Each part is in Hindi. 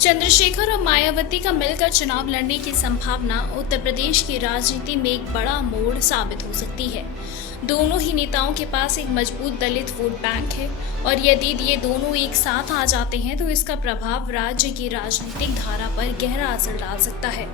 चंद्रशेखर और मायावती का मिलकर चुनाव लड़ने की संभावना उत्तर प्रदेश की राजनीति में एक बड़ा मोड़ साबित हो सकती है। दोनों ही नेताओं के पास एक मजबूत दलित वोट बैंक है और यदि ये दोनों एक साथ आ जाते हैं तो इसका प्रभाव राज्य की राजनीतिक धारा पर गहरा असर डाल सकता है।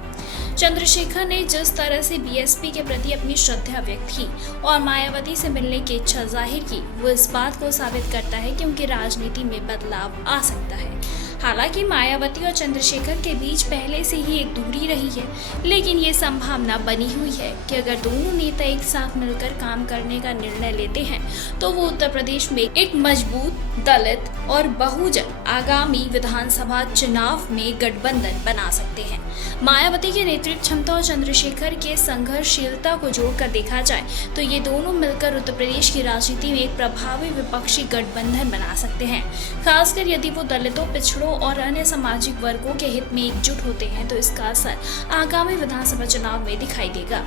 चंद्रशेखर ने जिस तरह से बीएसपी के प्रति अपनी श्रद्धा व्यक्त की और मायावती से मिलने की इच्छा जाहिर की, वो इस बात को साबित करता है कि उनकी राजनीति में बदलाव आ सकता है। हालांकि मायावती और चंद्रशेखर के बीच पहले से ही एक दूरी रही है, लेकिन ये संभावना बनी हुई है कि अगर दोनों नेता एक साथ मिलकर काम करने का निर्णय लेते हैं तो वो उत्तर प्रदेश में एक मजबूत दलित और बहुजन आगामी विधानसभा चुनाव में गठबंधन बना सकते हैं। मायावती की नेतृत्व क्षमता और चंद्रशेखर के संघर्षशीलता को जोड़कर देखा जाए तो ये दोनों मिलकर उत्तर प्रदेश की राजनीति में एक प्रभावी विपक्षी गठबंधन बना सकते हैं। खासकर यदि वो दलितों, पिछड़ों और अन्य सामाजिक वर्गों के हित में एकजुट होते हैं तो इसका असर आगामी विधानसभा चुनाव में दिखाई देगा।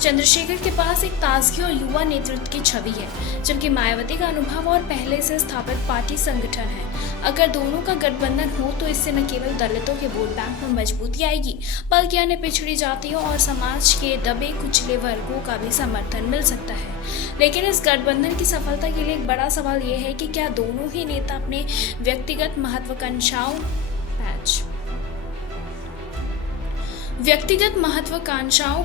चंद्रशेखर के पास एक ताजगी और युवा नेतृत्व की छवि है, जबकि मायावती का अनुभव और पहले से स्थापित पार्टी संगठन है। अगर दोनों का गठबंधन हो तो इससे न केवल दलितों के वोट बैंक में मजबूती आएगी, बल्कि अन्य पिछड़ी जातियों और समाज के दबे कुचले वर्गों का भी समर्थन मिल सकता है। लेकिन इस गठबंधन की सफलता के लिए एक बड़ा सवाल यह है कि क्या दोनों ही नेता अपने व्यक्तिगत महत्वाकांक्षाओं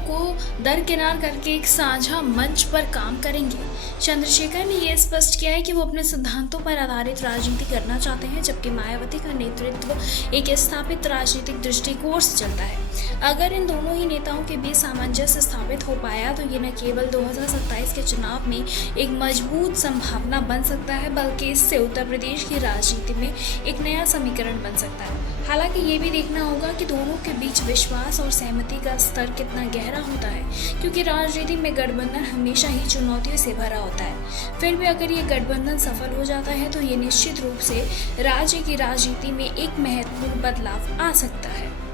को दरकिनार करके एक साझा मंच पर काम करेंगे। चंद्रशेखर ने यह स्पष्ट किया है कि वो अपने सिद्धांतों पर आधारित राजनीति करना चाहते हैं, जबकि मायावती का नेतृत्व एक स्थापित राजनीतिक दृष्टिकोण से चलता है। अगर इन दोनों ही नेताओं के बीच सामंजस्य स्थापित हो पाया तो ये न केवल 2027 के चुनाव में एक मजबूत संभावना बन सकता है, बल्कि इससे उत्तर प्रदेश की राजनीति में एक नया समीकरण बन सकता है। हालांकि ये भी देखना होगा कि दोनों के बीच विश्वास और सहमति का स्तर कितना गहरा होता है, क्योंकि राजनीति में गठबंधन हमेशा ही चुनौतियों से भरा होता है। फिर भी अगर ये गठबंधन सफल हो जाता है तो ये निश्चित रूप से राज्य की राजनीति में एक महत्वपूर्ण बदलाव आ सकता है।